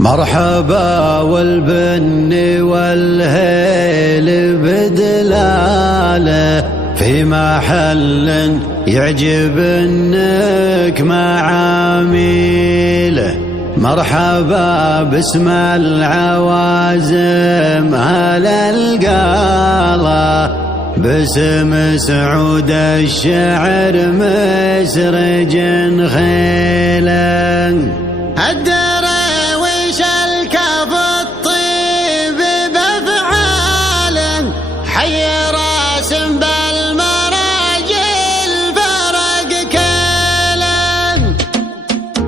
مرحبا والبن والهيل بدلاله في محل يعجب انك معاميله. مرحبا باسم العوازم هل القاله باسم سعود الشعر مسرج خيلا. الدراويش الكف الطيب بافعاله حي راسم بالمراجل فرق كيلا.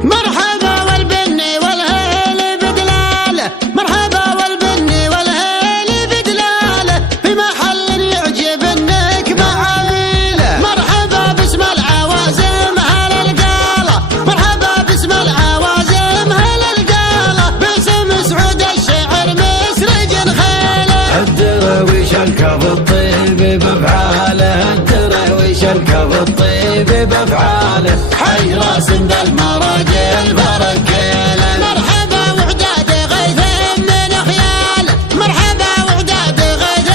مرحبا والبن والهيل بدلاله مرحبا والبن والهيل بدلاله في محل يعجب انك معاميله. مرحبا باسم العوازم هل القاله مرحبا باسم العوازم هل القاله باسم سعود الشعر مسرج خيله. الدراويش الكف الطيب بافعاله الدراويش الكف الطيب بافعاله حي راسم بالمراجل فرق كيله. مرحبا وعداد غيث من خياله مرحبا وعداد غيث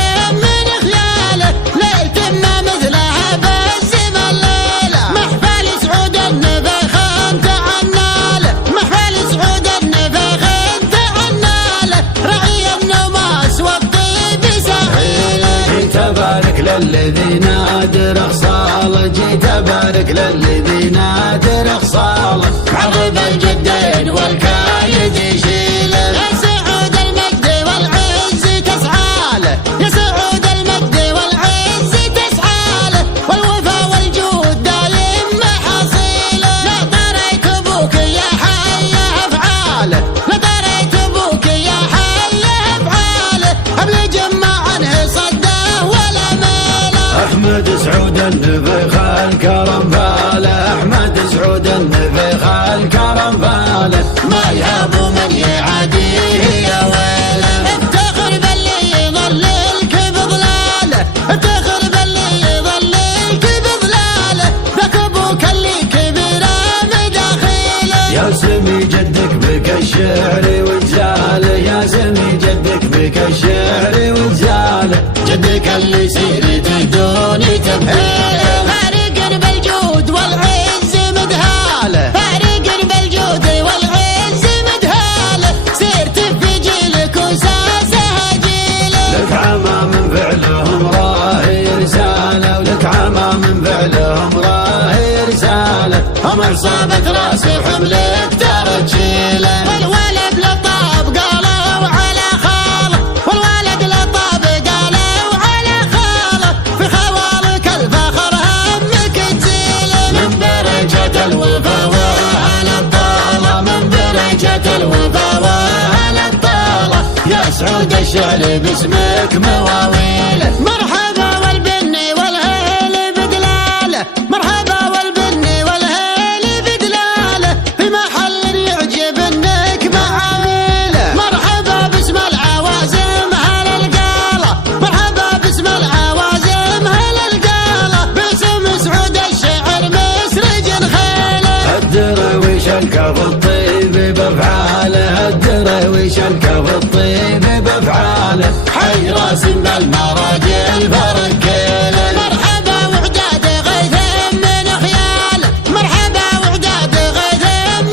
من خياله ليلة ما مثلها باسم الليلة. محفل سعود النفخ انت عناله محفل سعود النفخ انت عناله رعي النماس والطيب سهيله. جيت ابارك للذي نادر خصاله جيت ابارك للذي نادر خصاله عظم الجدين والكايد يشيله. يا سعود المجد والعز تسعاله يا سعود المجد والعز تسعاله والوفا والجود دايم محاصيله. لا طريت ابوك يا حي افعاله لا طريت ابوك يا حي افعاله ابل جمع عنه صده ولا ماله. احمد سعود النفخ الكرم فاله احمد سعود النفخ الكرم فاله ما يهاب من يعاديه يا ويله. افتخر باللي يضللك بضلاله افتخر باللي يضللك بضلاله ذاك ابوك اللي كبيره مداخيله. يا سمي جدك بك الشعر وجزاله يا سمي جدك بك الشعر وجزاله جدك اللي سيرته دون تمهيله. فارق بالجود والعز مدهاله فارق بالجود والعز مدهاله سيرت في جيلك وساسها جيله. لك عما من فعلهم راهي رساله ولك عما من فعلهم راهي رساله هم عصابة راسي حملك ترى تشيله. والولد لطاب قالوا على خاله والولد لطاب قالوا على خاله في خوالك الفخر همك تزيله. من درجة الوفا وأهل الطالة من درجة الوفا وأهل الطالة يا سعود الشعر باسمك مواويله. مرحبا والبن والهيل بدلاله مرحبا والبن والهيل بدلاله في محل يعجب انك معاميله. مرحبا باسم العوازم هل القاله مرحبا باسم العوازم هل القاله باسم سعود الشعر مسرج خيله. الدراويش الكف الطيب بافعاله الدراويش الكف الطيب بافعاله حي راسم بالمراجل فرق كيله. مرحبا وعداد غيث من خياله مرحبا وعداد غيث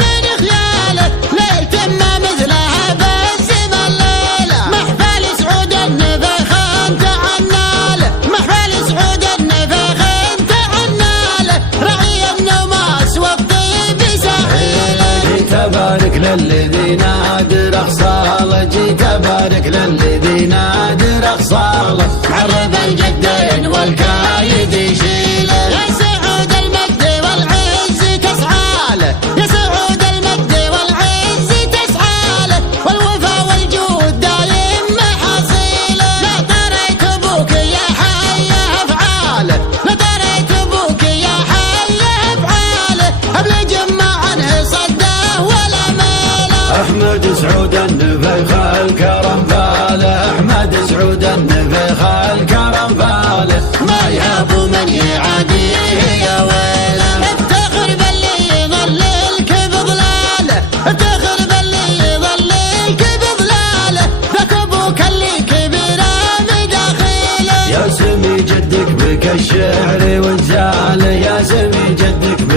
من خياله ليلة ما مثلها باسم الليلة. محفل سعود النفخ انت عناله محفل سعود النفخ انت عناله رعي النماس والطيب سهيله. جيت ابارك للذي نادر خصاله جيت ابارك للذي نادر خصاله عرب الجدين والكايد يشيله. يا سعود المجد والعز تسعاله يا سعود المجد والعز تسعاله والوفا والجود دايم محاصيله. لا طريت ابوك يا حي افعاله لا طريت ابوك يا حي افعاله ابل جمع عنه صده ولا ماله. احمد سعود النفخ الكرم فاله احمد سعود النفخ الكرم فاله ما يهاب من يعاديه يا ويله. افتخر باللي يضللك بضلاله افتخر باللي يضللك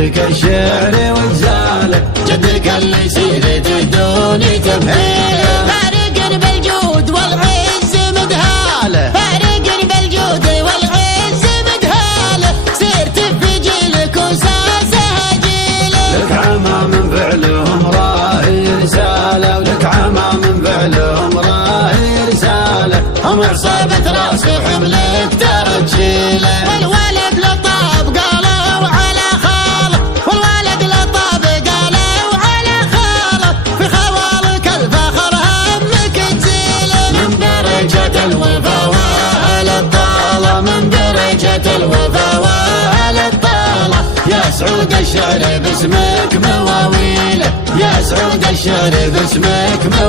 جدك الشعر وغزاله، جدك اللي يصير تدوني تمهيله. فارق بالجود والعز مدهاله، فارق بالجود والعز مدهاله، سرت في جيلك وساسه جيله. لك عمام فعلهم راهي رساله، ولك عمام فعلهم راهي رساله، هم عصابة راس حملك ترجيله. والولد لطاب قالوا على خاله، والولد لطاب قالوا على خاله، في خوالك الفخر همك تزيله. من درجة الوفا وأهل الطالة، من درجة الوفا وأهل الطالة، يا سعود الشعر باسمك مواويله، يا سعود الشعر باسمك مواويله.